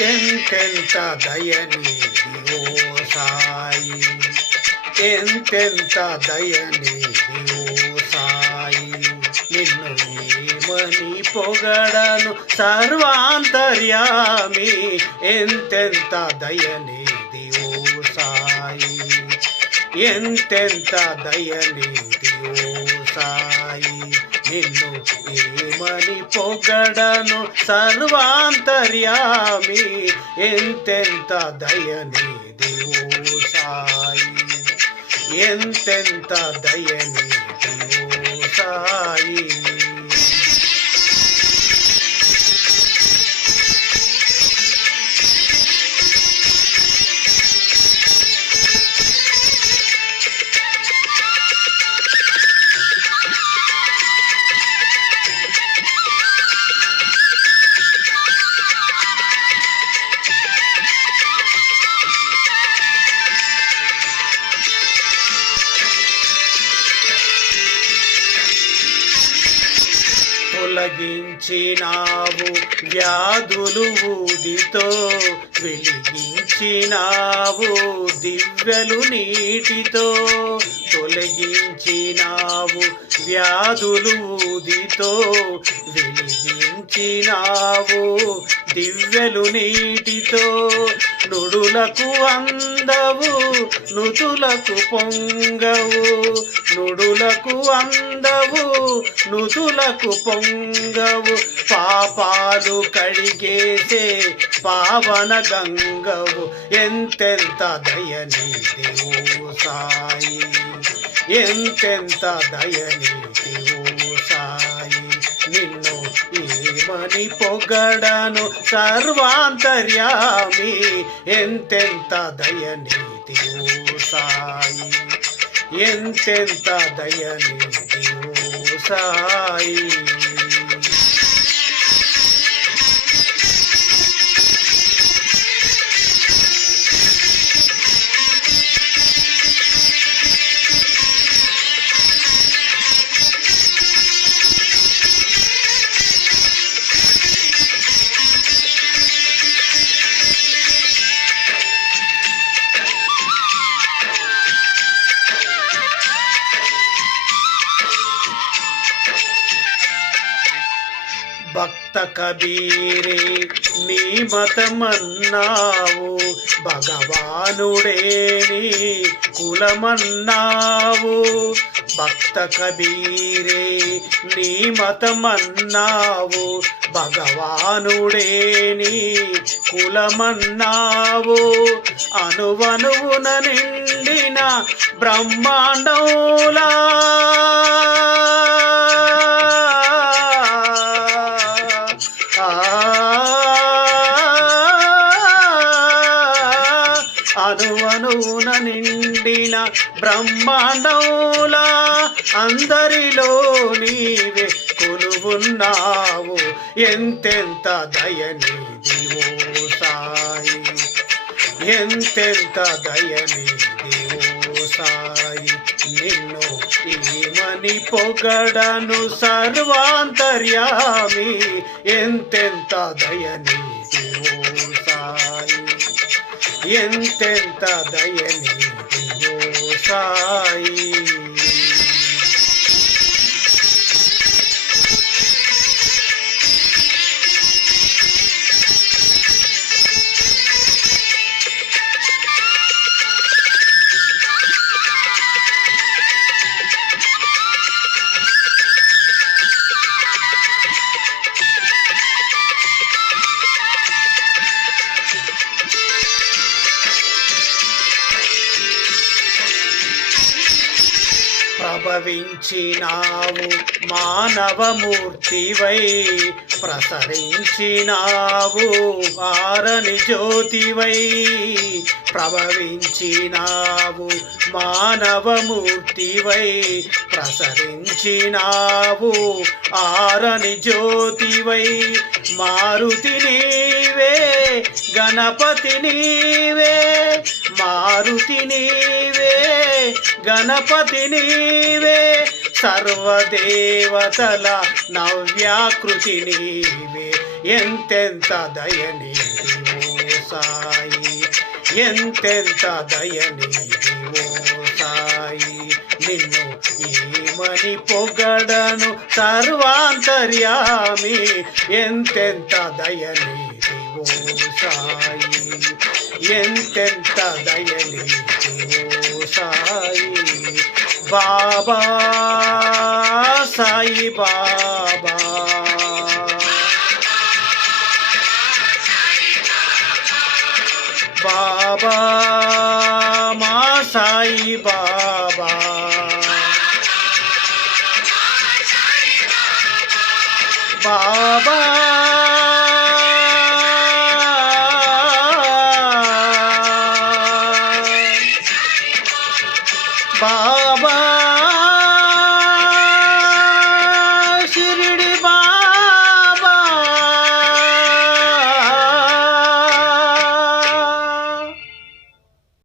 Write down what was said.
ఎంతెంత దయనీది సాయి? ఎంతెంత దయనీది సాయి? నిన్ను ఏమని పొగడను సర్వాంతర్యామి? ఎంతెంత దయనీది ఓ సాయి? ఎంతెంత దయనీది ఓ సాయి? నిన్ను ఏమని పొగడను సర్వాంతర్యామి. ఎంతెంత దయని దేవు సాయి. ఎంతెంత దయని తొలగించినావు వ్యాధులు ఊదితో వెలిగించినావు దివ్యలు నీటితో తొలగించినావు వ్యాధులు ఊదితో వెలిగించినావు దివ్యలు నీటితో నుడులకు అందవు నుతులకు పొంగవు. నుడులకు అందవు నుతులకు పొంగవు. పాపాలు కడిగేసే పావన గంగవు. ఎంతెంత దయని సాయి. ఎంతెంత దయనీది ఏమని పొగడను సర్వాంతర్యామి. ఎంతెంత దయనీతి సాయి. ఎంతెంత దయనీతి సాయి. భక్త కబీరే నీ మతమన్నావు. భగవానుడే నీ కులమన్నావు. భక్త కబీరే నీ మతమన్నావు. భగవానుడే నీ కులమన్నావు. అనువనువున నిండిన బ్రహ్మాండంలా నిండిన అందరిలో నీవే కొలువున్నావు. ఎంతెంత దయనీది సాయి. ఎంతెంత దయనీది సాయి. నిన్ను ఏమని పొగడను సర్వాంతర్యామి. ఎంతెంత దయనీది సాయి. ఎంతెంత దయనీది ఓ సాయి మానవమూర్తివై ప్రసరించినావు. వారని జ్యోతివై ప్రభవించినావు. మానవమూర్తివై ప్రసరించినావు. ఆరని జ్యోతివై మారుతి నీవే గణపతి నీవే మారుతి నీవే. గణపతి నీవే సర్వదేవతల నవ్యాకృతి నీవే. ఎంతెంత దయని ఓ సాయి ఎంతెంత దయని సాయి. నిన్ను ఏమని పొగడను సర్వాంతర్యామి ఎంతెంత దయని ಗೋಸಾಯಿ ಎಂತೆಂತ ದಯಲಿ ಗೋಸಾಯಿ ಬಾಬಾ ಸಾಯಿ ಬಾಬಾ ಬಾಬಾ ಮಾ ಸಾಯಿ ಬಾಬಾ ಬಾಬಾ